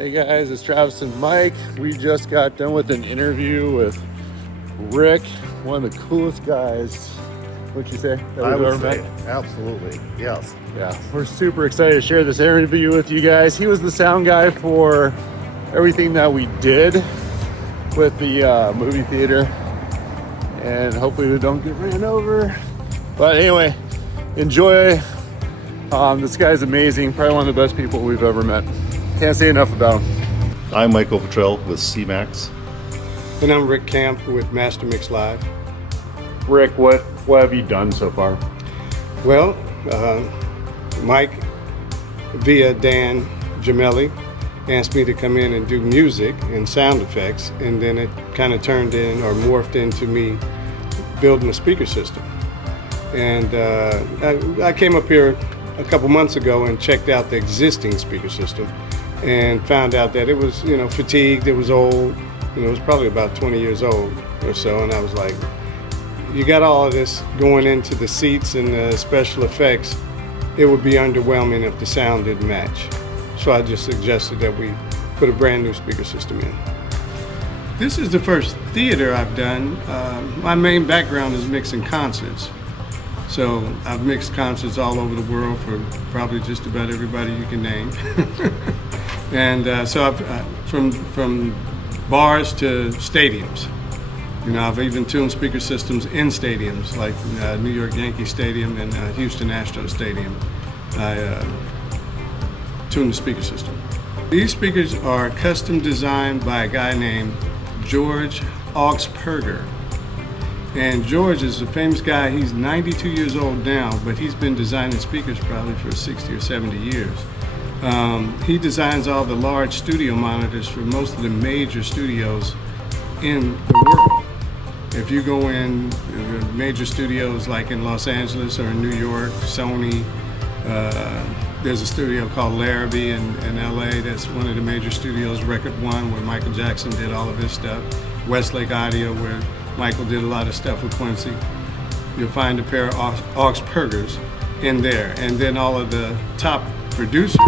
Hey guys, it's Travis and Mike. We just got done with an interview with Rick, one of the coolest guys, wouldn't you say, that I we've would ever say, met? absolutely, yes. Yeah, we're super excited to share this interview with you guys. He was the sound guy for everything that we did with the movie theater, and hopefully we don't get ran over. But anyway, enjoy. This guy's amazing, probably one of the best people we've ever met. Can't say enough about him. I'm Michael Petrell with SEAMAX. And I'm Rick Camp with Master Mix Live. Rick, what have you done so far? Well, Mike, via Dan Gemelli, asked me to come in and do music and sound effects, and then it kind of turned in or morphed into me building a speaker system. And I came up here a couple months ago and checked out the existing speaker system and found out that it was, fatigued, it was old, it was probably about 20 years old or so, and I was like, you got all of this going into the seats and the special effects, it would be underwhelming if the sound didn't match. So I just suggested that we put a brand new speaker system in. This is the first theater I've done. My main background is mixing concerts. So I've mixed concerts all over the world for probably just about everybody you can name. And so I've, from bars to stadiums. I've even tuned speaker systems in stadiums like New York Yankee Stadium and Houston Astros Stadium. I tuned the speaker system. These speakers are custom designed by a guy named George Augsperger. And George is a famous guy. He's 92 years old now, but he's been designing speakers probably for 60 or 70 years. He designs all the large studio monitors for most of the major studios in the world. If you go in major studios like in Los Angeles or in New York, Sony, there's a studio called Larrabee in LA. That's one of the major studios, Record One, where Michael Jackson did all of his stuff. Westlake Audio, where Michael did a lot of stuff with Quincy. You'll find a pair of Augspergers in there. And then all of the top producers,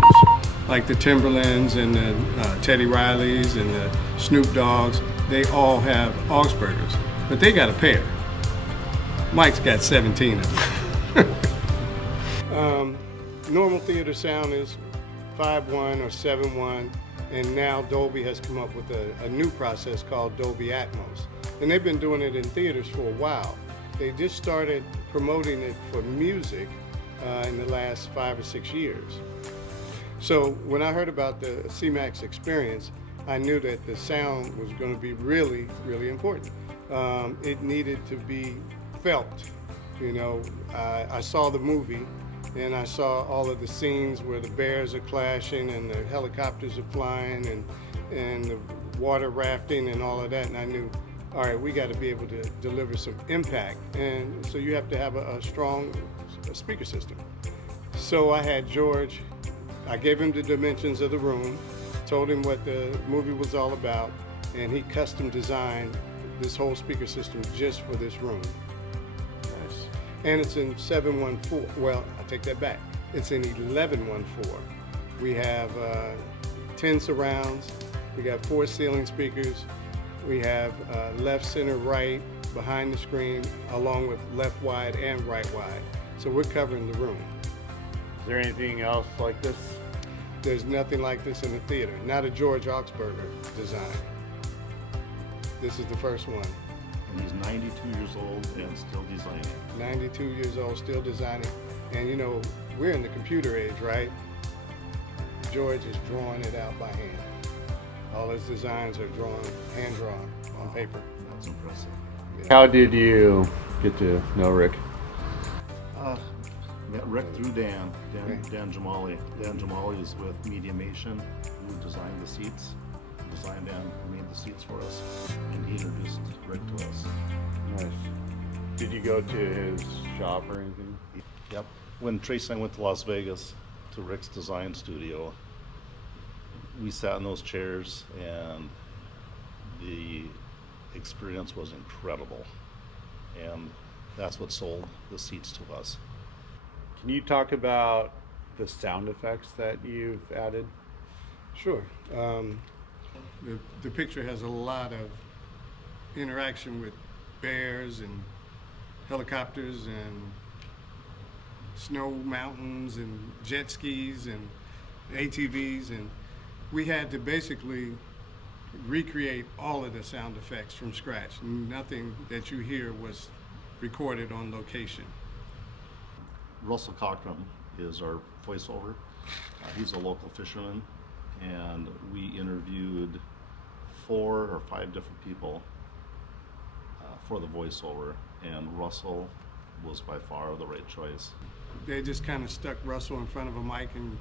like the Timberlands and the Teddy Rileys and the Snoop Dogs, they all have Augspergers, but they got a pair. Mike's got 17 of them. Normal theater sound is 5.1 or 7.1, and now Dolby has come up with a new process called Dolby Atmos. And they've been doing it in theaters for a while. They just started promoting it for music in the last 5 or 6 years. So when I heard about the SEAMAX experience, I knew that the sound was going to be really, really important. It needed to be felt. I saw the movie and I saw all of the scenes where the bears are clashing and the helicopters are flying and the water rafting and all of that, and I knew, all right, we got to be able to deliver some impact, and so you have to have a strong speaker system. So I had George, I gave him the dimensions of the room, told him what the movie was all about, and he custom designed this whole speaker system just for this room. Nice. And it's in 7.1.4. Well, I take that back. It's in 11.1.4. We have 10 surrounds. We got 4 ceiling speakers. We have left, center, right behind the screen, along with left wide and right wide. So we're covering the room. Is there anything else like this? There's nothing like this in the theater. Not a George Augsperger design. This is the first one. And he's 92 years old and still designing. 92 years old, still designing. And we're in the computer age, right? George is drawing it out by hand. All his designs are hand drawn on paper. That's impressive. Yeah. How did you get to know Rick? Met Rick through Dan Gemelli. Dan Gemelli is with Mediamation, who designed the seats. Designed and made the seats for us, and he introduced Rick to us. Nice. Did you go to his shop or anything? Yep. When Trace and I went to Las Vegas to Rick's design studio, we sat in those chairs and the experience was incredible. And that's what sold the seats to us. Can you talk about the sound effects that you've added? Sure. The picture has a lot of interaction with bears and helicopters and snow mountains and jet skis and ATVs, and we had to basically recreate all of the sound effects from scratch. Nothing that you hear was recorded on location. Russell Cockrum is our voiceover. He's a local fisherman, and we interviewed 4 or 5 different people for the voiceover, and Russell was by far the right choice. They just kind of stuck Russell in front of a mic and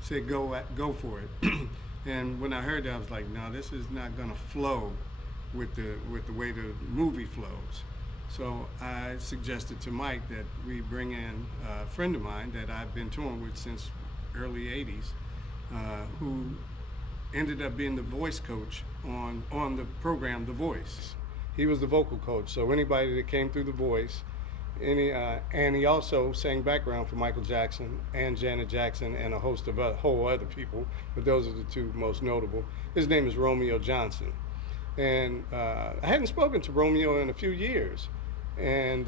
said, go for it. And when I heard that, I was like, no, this is not going to flow with the way the movie flows. So I suggested to Mike that we bring in a friend of mine that I've been touring with since early 80s, who ended up being the voice coach on the program The Voice. He was the vocal coach, so anybody that came through The Voice, and he also sang background for Michael Jackson and Janet Jackson and a host of whole other people, but those are the 2 most notable. His name is Romeo Johnson. And I hadn't spoken to Romeo in a few years. And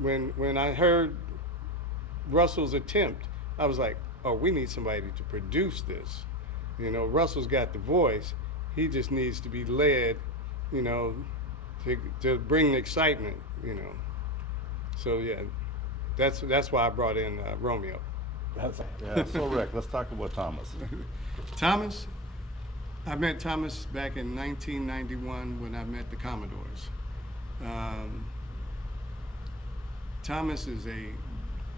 when I heard Russell's attempt, I was like, oh, we need somebody to produce this. You know, Russell's got the voice. He just needs to be led, you know, to bring the excitement, you know. So yeah, that's why I brought in Romeo. Yeah, so Rick, let's talk about Thomas. Thomas, I met Thomas back in 1991 when I met the Commodores. Thomas is a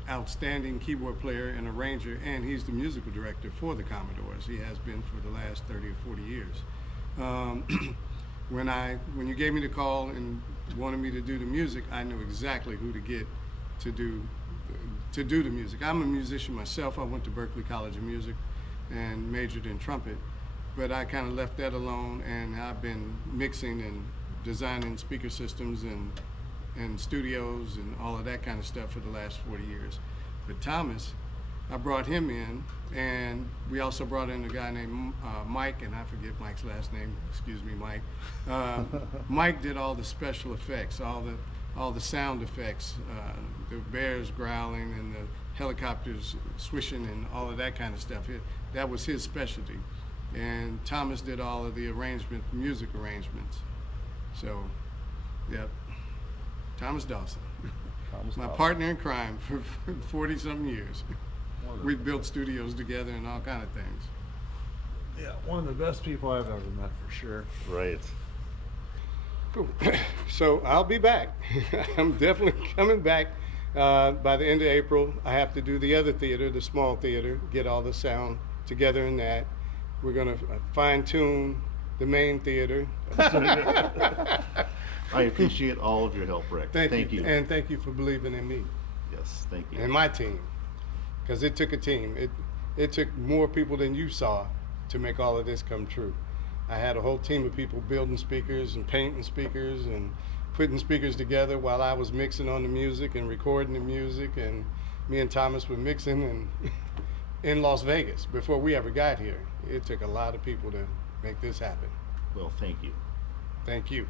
outstanding keyboard player and arranger, and he's the musical director for the Commodores. He has been for the last 30 or 40 years. When you gave me the call and wanted me to do the music, I knew exactly who to get to do the music. I'm a musician myself. I went to Berklee College of Music and majored in trumpet, but I kind of left that alone, and I've been mixing and designing speaker systems and studios and all of that kind of stuff for the last 40 years. But Thomas, I brought him in, and we also brought in a guy named Mike, and I forget Mike's last name, excuse me, Mike. Mike did all the special effects, all the sound effects, the bears growling and the helicopters swishing and all of that kind of stuff. That was his specialty. And Thomas did all of the music arrangements. So, yep, Thomas Dawson. My partner in crime for 40-something years. We've built studios together and all kind of things. Yeah, one of the best people I've ever met, for sure. Right. Cool. So I'll be back. I'm definitely coming back by the end of April. I have to do the other theater, the small theater, get all the sound together in that. We're going to fine-tune the main theater. I appreciate all of your help, Rick. Thank you. And thank you for believing in me. Yes, thank you. And my team. Because it took a team. It took more people than you saw to make all of this come true. I had a whole team of people building speakers and painting speakers and putting speakers together while I was mixing on the music and recording the music, and me and Thomas were mixing and in Las Vegas before we ever got here. It took a lot of people to make this happen. Well, thank you. Thank you.